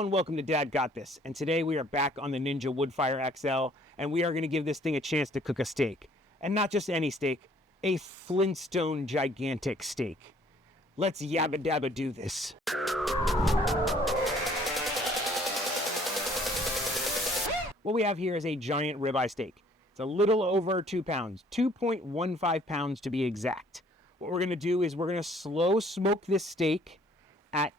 And welcome to Dad Got This, and today we are back on the Ninja Woodfire XL, and we are going to give this thing a chance to cook a steak. And not just any steak, a Flintstone gigantic steak. Let's yabba dabba do this. What we have here is a giant ribeye steak. It's a little over 2 pounds, 2.15 pounds to be exact. What we're going to do is we're going to slow smoke this steak at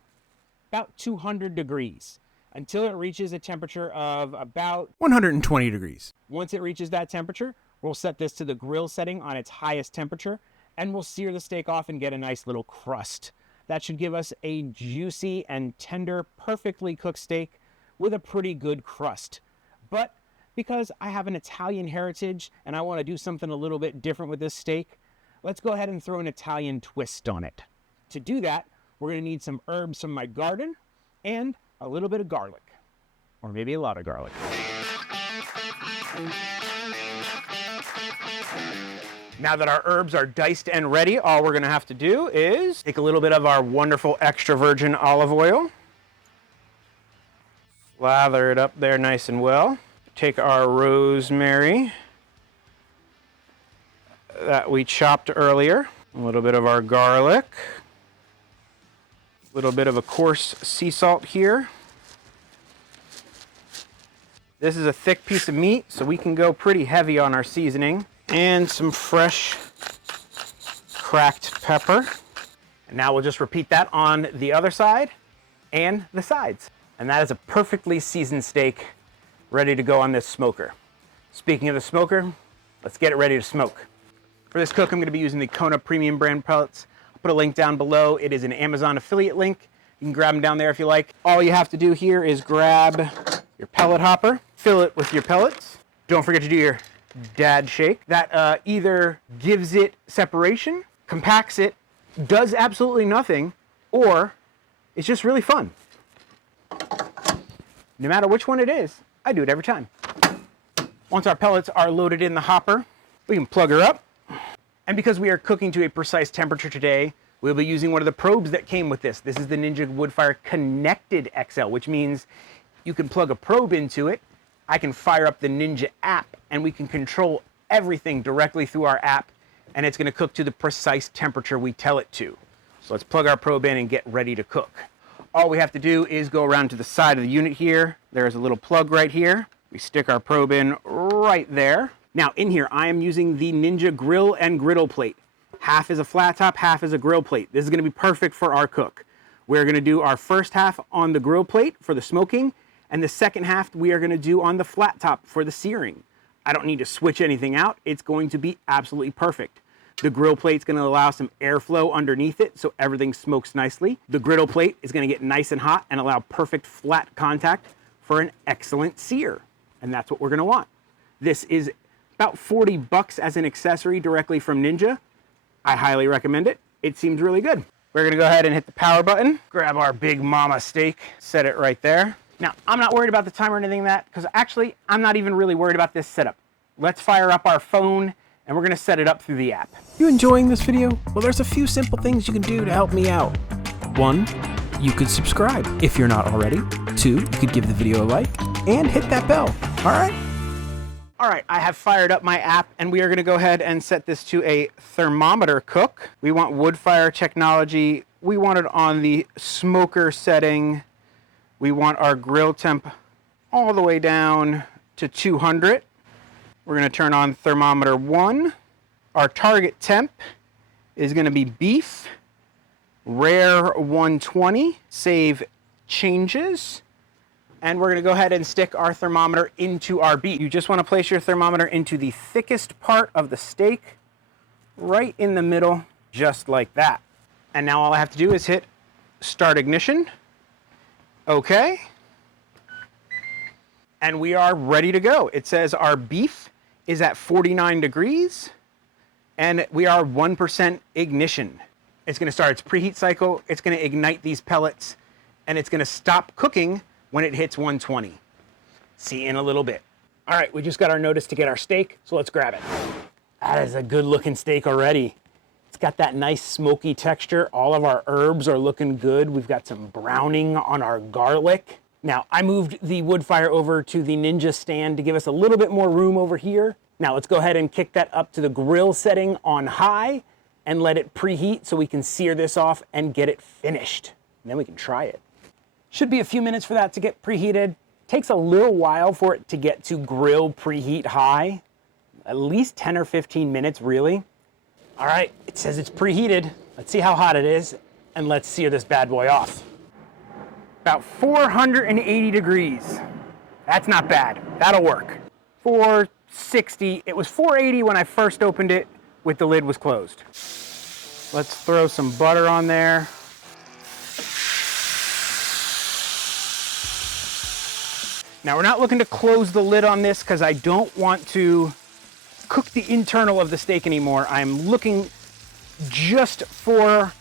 about 200 degrees until it reaches a temperature of about 120 degrees. Once it reaches that temperature, we'll set this to the grill setting on its highest temperature, and we'll sear the steak off and get a nice little crust. That should give us a juicy and tender, perfectly cooked steak with a pretty good crust. But because I have an Italian heritage and I want to do something a little bit different with this steak, let's go ahead and throw an Italian twist on it. To do that, we're going to need some herbs from my garden and a little bit of garlic, or maybe a lot of garlic. Now that our herbs are diced and ready, all we're going to have to do is take a little bit of our wonderful extra virgin olive oil, lather it up there nice and well. Take our rosemary that we chopped earlier, a little bit of our garlic, a little bit of a coarse sea salt here. This is a thick piece of meat, so we can go pretty heavy on our seasoning, and some fresh cracked pepper. And now we'll just repeat that on the other side and the sides. And that is a perfectly seasoned steak ready to go on this smoker. Speaking of the smoker, let's get it ready to smoke. For this cook, I'm going to be using the Kona premium brand pellets. I'll put a link down below. It is an Amazon affiliate link. You can grab them down there if you like. All you have to do here is grab your pellet hopper, fill it with your pellets. Don't forget to do your dad shake. That either gives it separation, compacts it, does absolutely nothing, or it's just really fun. No matter which one it is, I do it every time. Once our pellets are loaded in the hopper, we can plug her up. And because we are cooking to a precise temperature today, we'll be using one of the probes that came with this. This is the Ninja Woodfire Connected XL, which means you can plug a probe into it. I can fire up the Ninja app, and we can control everything directly through our app, and it's going to cook to the precise temperature we tell it to. So let's plug our probe in and get ready to cook. All we have to do is go around to the side of the unit here. There's a little plug right here. We stick our probe in right there. Now in here, I am using the Ninja grill and griddle plate. Half is a flat top, half is a grill plate. This is going to be perfect for our cook. We're going to do our first half on the grill plate for the smoking, and the second half we are going to do on the flat top for the searing. I don't need to switch anything out. It's going to be absolutely perfect. The grill plate's going to allow some airflow underneath it so everything smokes nicely. The griddle plate is going to get nice and hot and allow perfect flat contact for an excellent sear. And that's what we're going to want. This is about $40 as an accessory directly from Ninja. I highly recommend it. It seems really good. We're going to go ahead and hit the power button, grab our big mama steak, set it right there. Now, I'm not worried about the timer or anything like that, because actually, I'm not even really worried about this setup. Let's fire up our phone, and we're going to set it up through the app. You enjoying this video? Well, there's a few simple things you can do to help me out. 1, you could subscribe if you're not already. 2, you could give the video a like, and hit that bell. All right? All right, I have fired up my app, and we are going to go ahead and set this to a thermometer cook. We want Woodfire technology. We want it on the smoker setting. We want our grill temp all the way down to 200. We're going to turn on thermometer 1. Our target temp is going to be beef, rare 120, save changes. And we're going to go ahead and stick our thermometer into our beef. You just want to place your thermometer into the thickest part of the steak, right in the middle, just like that. And now all I have to do is hit start ignition. Okay. And we are ready to go. It says our beef is at 49 degrees, and we are 1% ignition. It's going to start its preheat cycle. It's going to ignite these pellets, and it's going to stop cooking when it hits 120. See you in a little bit. All right, we just got our notice to get our steak, so let's grab it. That is a good looking steak already. It's got that nice smoky texture. All of our herbs are looking good. We've got some browning on our garlic. Now, I moved the Woodfire over to the Ninja stand to give us a little bit more room over here. Now, let's go ahead and kick that up to the grill setting on high and let it preheat so we can sear this off and get it finished. And then we can try it. Should be a few minutes for that to get preheated. Takes a little while for it to get to grill preheat high. At least 10 or 15 minutes, really. All right, it says it's preheated. Let's see how hot it is, and let's sear this bad boy off. About 480 degrees. That's not bad. That'll work. 460. It was 480 when I first opened it with the lid was closed. Let's throw some butter on there. Now, we're not looking to close the lid on this because I don't want to cook the internal of the steak anymore. I'm looking just for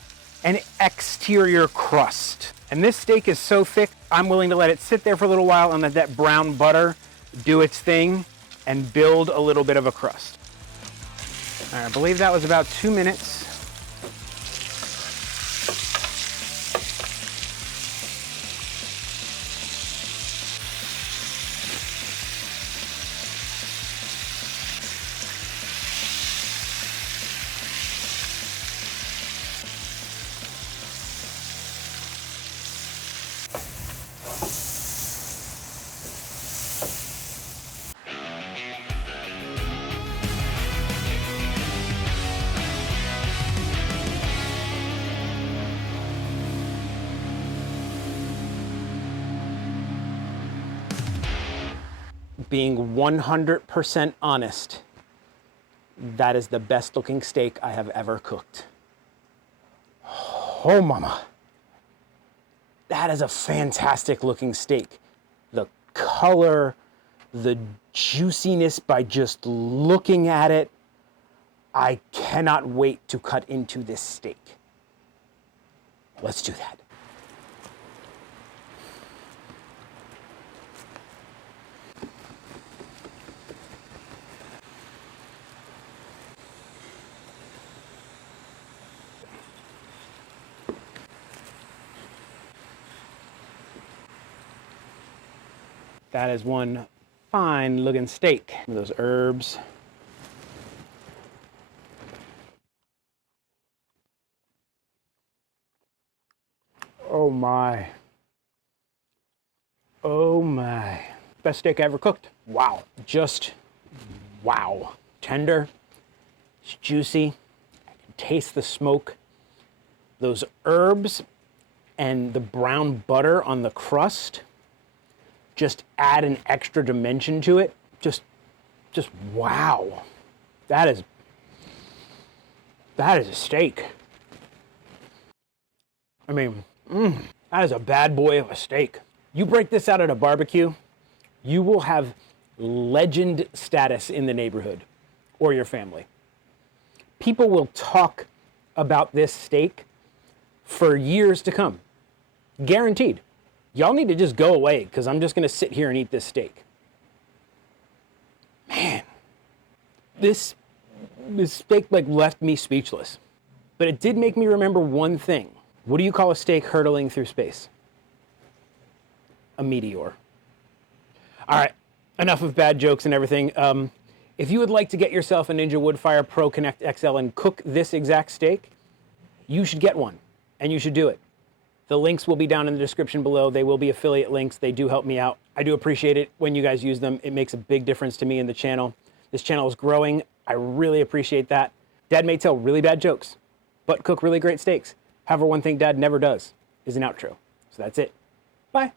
an exterior crust. And this steak is so thick, I'm willing to let it sit there for a little while and let that brown butter do its thing and build a little bit of a crust. All right, I believe that was about 2 minutes. Being 100% honest, that is the best looking steak I have ever cooked. Oh, mama. That is a fantastic looking steak. The color, the juiciness by just looking at it. I cannot wait to cut into this steak. Let's do that. That is one fine looking steak. Those herbs. Oh my. Oh my. Best steak I ever cooked. Wow. Just wow. Tender. It's juicy. I can taste the smoke. Those herbs and the brown butter on the crust just add an extra dimension to it. Just wow. That is a steak. I mean, that is a bad boy of a steak. You break this out at a barbecue, you will have legend status in the neighborhood or your family. People will talk about this steak for years to come. Guaranteed. Y'all need to just go away because I'm just going to sit here and eat this steak. Man, this steak like left me speechless. But it did make me remember one thing. What do you call a steak hurtling through space? A meteor. All right, enough of bad jokes and everything. If you would like to get yourself a Ninja Woodfire Pro Connect XL and cook this exact steak, you should get one and you should do it. The links will be down in the description below. They will be affiliate links. They do help me out. I do appreciate it when you guys use them. It makes a big difference to me and the channel. This channel is growing. I really appreciate that. Dad may tell really bad jokes, but cook really great steaks. However, one thing Dad never does is an outro. So that's it. Bye.